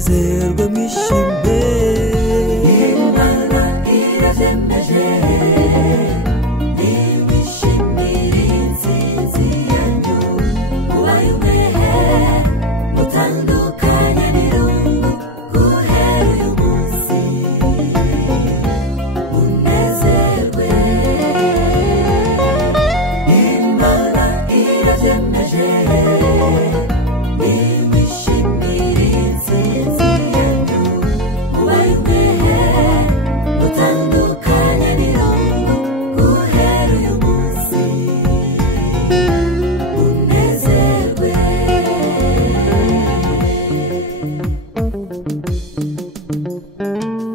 munezerwe mwishime Imana irajemeje nimwishimire intsinzi yanyu mubaye umwehe mutandukanye n'irungu guhera uyu munsi munezerwe Imana irajemeje nimwishimire intsinzi yanyu mubaye umwehe mutandukanye n'irungu guhera uyu munsi munezerwe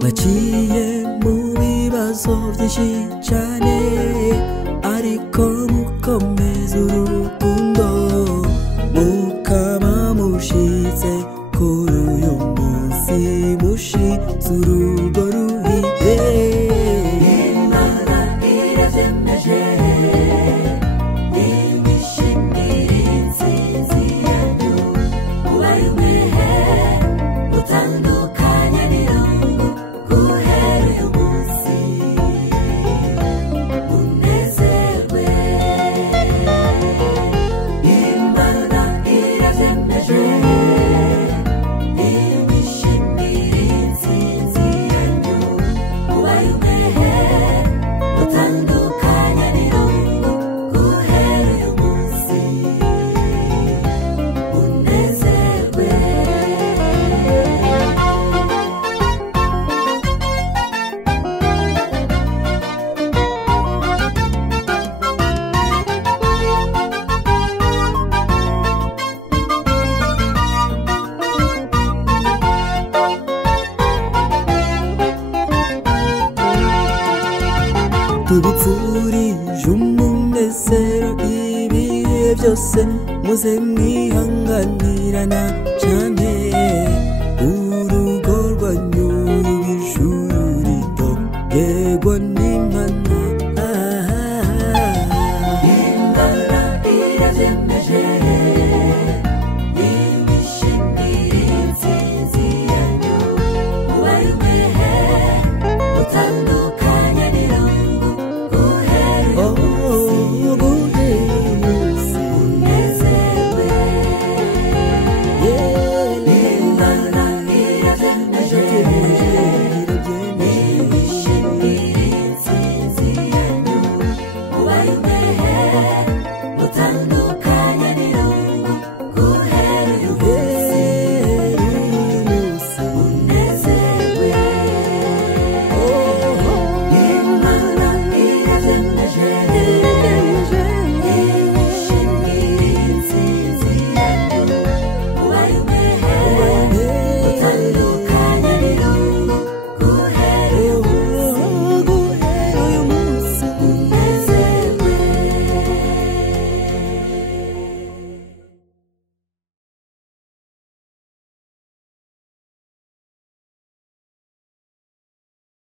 Mwaciye mu bibazo byinshi cyane ariko mukomeza urukundo mukaba mushitse kuri uyu munsi mushize urugo ruhiye Imana irajemeje nimwishimire intsinzi yanyu mubaye umwehe mutandukanye n'irungu guhera uyu munsi munezerwe Imana irajemeje nimwishimire intsinzi yanyu mubaye umwehe mutandukanye n'irungu guhera uyu munsi munezerwe tubipfurije umunezero ibihe byose muze mwihanganirana cyane